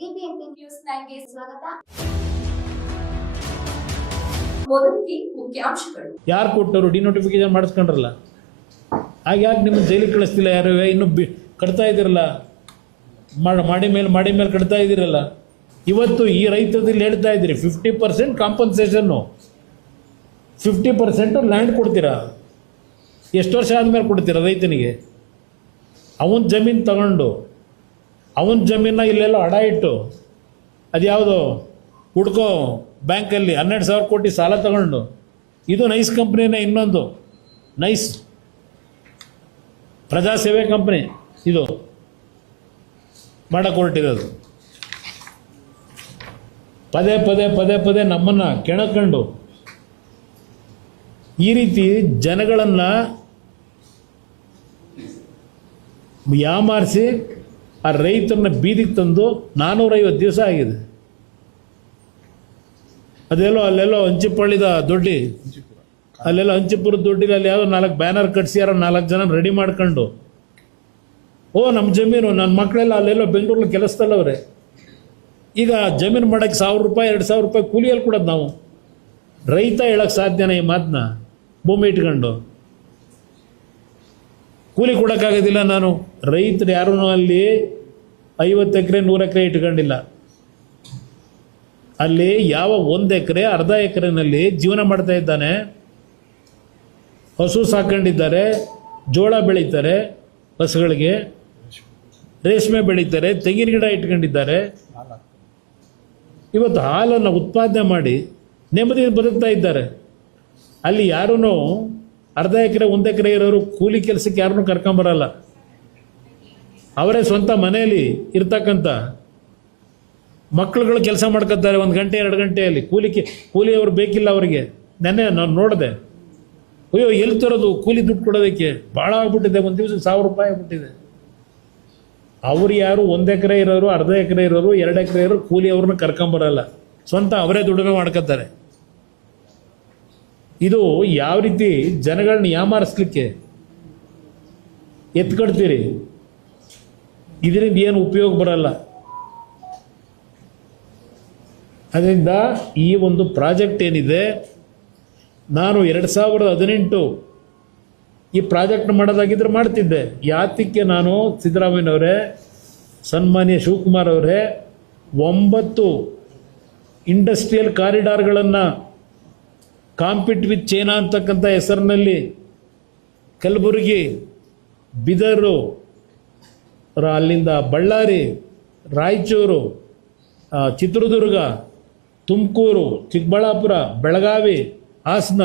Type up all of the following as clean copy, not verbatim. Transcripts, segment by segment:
BBMP news 9ಗೆ ಸ್ವಾಗತ. ಮೊದಲಿಗೆ ಮುಖ್ಯಾಂಶಗಳು. ಯಾರು ಕೊಟ್ಟರು ಡಿನೋಟಿಫಿಕೇಶನ್ ಮಾಡಿಸ್ಕೊಂಡ್ರಲ್ಲ, ಹಾಗೆ ಯಾಕೆ ನಿಮ್ಮನ್ನು ಜೈಲಿಗೆ ಕಳಿಸ್ತಿಲ್ಲ? ಯಾರು ಇನ್ನೂ ಕಟ್ತಾ ಇದ್ದೀರಲ್ಲ, ಮಾಡಿ ಮೇಲೆ ಕಟ್ತಾ ಇದ್ದೀರಲ್ಲ. ಇವತ್ತು ಈ ರೈತರಲ್ಲಿ ಹೇಳ್ತಾ ಇದ್ದೀರಿ 50% ಕಾಂಪನ್ಸೇಷನ್ನು, 50% ಲ್ಯಾಂಡ್ ಕೊಡ್ತೀರಾ. ಎಷ್ಟು ವರ್ಷ ಆದಮೇಲೆ ಕೊಡ್ತೀರಾ ರೈತನಿಗೆ? ಅವನ ಜಮೀನು ತಗೊಂಡು ಅವನ ಜಮೀನ ಇಲ್ಲೆಲ್ಲ ಅಡ ಇಟ್ಟು ಅದ್ಯಾವುದೋ ಹುಡ್ಕೋ ಬ್ಯಾಂಕಲ್ಲಿ 12,000 ಕೋಟಿ ಸಾಲ ತಗೊಂಡು, ಇದು ನೈಸ್ ಕಂಪ್ನಿನೇ. ಇನ್ನೊಂದು ನೈಸ್ ಪ್ರಜಾಸೇವೆ ಕಂಪ್ನಿ ಇದು ಮಾಡಕ್ಕೆ ಹೊರಟಿರೋದು. ಪದೇ ನಮ್ಮನ್ನು ಕೆಣಕೊಂಡು ಈ ರೀತಿ ಜನಗಳನ್ನು ಯಾಮಾರಿಸಿ ಆ ರೈತರನ್ನ ಬೀದಿಗೆ ತಂದು 450 ದಿವಸ ಆಗಿದೆ. ಅಲ್ಲೆಲ್ಲೋ ಹಂಚಿಪಳ್ಳಿದ ದೊಡ್ಡಿ, ಅಲ್ಲೆಲ್ಲೋ ಹಂಚಿಪುರದ ದೊಡ್ಡಿಗೆ ಅಲ್ಲಿ ಯಾವುದೋ 4 ಬ್ಯಾನರ್ ಕಟ್ಸಿ ಯಾರೋ 4 ಜನ ರೆಡಿ ಮಾಡ್ಕೊಂಡು, ನಮ್ಮ ಜಮೀನು, ನನ್ನ ಮಕ್ಕಳೆಲ್ಲ ಅಲ್ಲೆಲ್ಲೋ ಬೆಂಗಳೂರಲ್ಲಿ ಕೆಲಸದಲ್ಲವ್ರೆ. ಈಗ ಜಮೀನು ಮಾಡೋಕ್ಕೆ 1,000 ರೂಪಾಯಿ 2,000 ರೂಪಾಯಿ ಕೂಲಿಯಲ್ಲಿ ಕೊಡೋದು ನಾವು. ರೈತ ಹೇಳೋಕ್ಕೆ ಸಾಧ್ಯನ ಈ ಮಾತನ್ನ? ಭೂಮಿ ಇಟ್ಕೊಂಡು ಕೂಲಿ ಕೊಡೋಕ್ಕಾಗೋದಿಲ್ಲ. ನಾನು ರೈತರು ಯಾರೂ ಅಲ್ಲಿ 50 ಎಕರೆ 100 ಎಕರೆ ಇಟ್ಕೊಂಡಿಲ್ಲ. ಅಲ್ಲಿ ಯಾವ 1 ಎಕರೆ ಅರ್ಧ ಎಕರೆನಲ್ಲಿ ಜೀವನ ಮಾಡ್ತಾ ಇದ್ದಾನೆ. ಹಸು ಸಾಕೊಂಡಿದ್ದಾರೆ, ಜೋಳ ಬೆಳೀತಾರೆ, ಹಸುಗಳಿಗೆ ರೇಷ್ಮೆ ಬೆಳೀತಾರೆ, ತೆಂಗಿನ ಗಿಡ ಇಟ್ಕೊಂಡಿದ್ದಾರೆ. ಇವತ್ತು ಹಾಲನ್ನು ಉತ್ಪಾದನೆ ಮಾಡಿ ನೆಮ್ಮದಿ ಬದುಕ್ತಾ ಇದ್ದಾರೆ. ಅಲ್ಲಿ ಯಾರೂ ಅರ್ಧ ಎಕರೆ 1 ಎಕರೆ ಇರೋರು ಕೂಲಿ ಕೆಲಸಕ್ಕೆ ಯಾರನ್ನೂ ಕರ್ಕೊಂಬರಲ್ಲ. ಅವರೇ ಸ್ವಂತ ಮನೆಯಲ್ಲಿ ಇರ್ತಕ್ಕಂಥ ಮಕ್ಕಳುಗಳು ಕೆಲಸ ಮಾಡ್ಕೊತಾರೆ 1 ಗಂಟೆ 2 ಗಂಟೆಯಲ್ಲಿ. ಕೂಲಿಯವರು ಬೇಕಿಲ್ಲ ಅವರಿಗೆ. ನೆನ್ನೆ ನಾನು ನೋಡಿದೆ, ಅಯ್ಯೋ ಎಲ್ಲಿ ತರೋದು ಕೂಲಿ ದುಡ್ಡು ಕೊಡೋದಕ್ಕೆ ಭಾಳ ಆಗ್ಬಿಟ್ಟಿದೆ, ಒಂದು ದಿವಸಕ್ಕೆ 1,000 ರೂಪಾಯಿ ಆಗ್ಬಿಟ್ಟಿದೆ. ಅವ್ರು ಯಾರು 1 ಎಕರೆ ಇರೋರು, ಅರ್ಧ ಎಕರೆ ಇರೋರು, 2 ಎಕರೆ ಇರೋರು ಕೂಲಿ ಅವ್ರನ್ನ ಕರ್ಕೊಂಬರಲ್ಲ. ಸ್ವಂತ ಅವರೇ ದುಡಿಮೆ ಮಾಡ್ಕೊತಾರೆ. ಇದು ಯಾವ ರೀತಿ ಜನಗಳನ್ನ ಯಾಮಾರಿಸ್ಲಿಕ್ಕೆ ಎತ್ಕೊಡ್ತೀರಿ? ಇದರಿಂದ ಏನು ಉಪಯೋಗ ಬರಲ್ಲ. ಅದರಿಂದ ಈ ಒಂದು ಪ್ರಾಜೆಕ್ಟ್ ಏನಿದೆ, ನಾನು 2018 ಈ ಪ್ರಾಜೆಕ್ಟ್ ಮಾಡೋದಾಗಿದ್ರೆ ಮಾಡ್ತಿದ್ದೆ. ಯಾತಕ್ಕೆ ನಾನು ಸಿದ್ದರಾಮಯ್ಯನವರೇ, ಸನ್ಮಾನ್ಯ ಶಿವಕುಮಾರ್ ಅವರೇ 9 ಇಂಡಸ್ಟ್ರಿಯಲ್ ಕಾರಿಡಾರ್ಗಳನ್ನು ಕಾಂಪಿಟ್ ವಿತ್ ಚೈನಾ ಅಂತಕ್ಕಂಥ ಹೆಸರಿನಲ್ಲಿ ಕಲಬುರಗಿ, ಬಿದರು, ಅಲ್ಲಿಂದ ಬಳ್ಳಾರಿ, ರಾಯಚೂರು, ಚಿತ್ರದುರ್ಗ, ತುಮಕೂರು, ಚಿಕ್ಕಬಳ್ಳಾಪುರ, ಬೆಳಗಾವಿ, ಹಾಸನ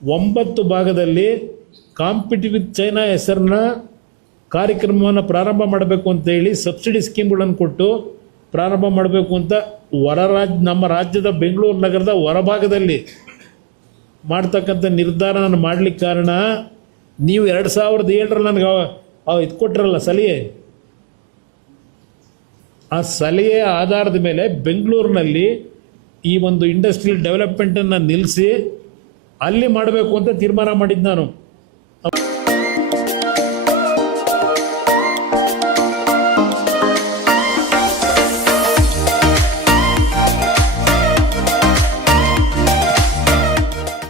9 ಭಾಗದಲ್ಲಿ ಕಾಂಪಿಟ್ ವಿತ್ ಚೈನಾ ಹೆಸರನ್ನ ಕಾರ್ಯಕ್ರಮವನ್ನು ಪ್ರಾರಂಭ ಮಾಡಬೇಕು ಅಂತೇಳಿ ಸಬ್ಸಿಡಿ ಸ್ಕೀಮ್ಗಳನ್ನು ಕೊಟ್ಟು ಪ್ರಾರಂಭ ಮಾಡಬೇಕು ಅಂತ ನಮ್ಮ ರಾಜ್ಯದ ಬೆಂಗಳೂರು ನಗರದ ಹೊರಭಾಗದಲ್ಲಿ ಮಾಡ್ತಕ್ಕಂಥ ನಿರ್ಧಾರ ನಾನು ಮಾಡಲಿಕ್ಕೆ ಕಾರಣ, ನೀವು 2007ರಲ್ಲಿ ನನಗೆ ಇದು ಕೊಟ್ಟಿರಲ್ಲ ಸಲಹೆ. ಆ ಸಲಹೆಯ ಆಧಾರದ ಮೇಲೆ ಬೆಂಗಳೂರಿನಲ್ಲಿ ಈ ಒಂದು ಇಂಡಸ್ಟ್ರಿಯಲ್ ಡೆವಲಪ್ಮೆಂಟನ್ನು ನಿಲ್ಲಿಸಿ ಅಲ್ಲಿ ಮಾಡಬೇಕು ಅಂತ ತೀರ್ಮಾನ ಮಾಡಿದ್ದು ನಾನು.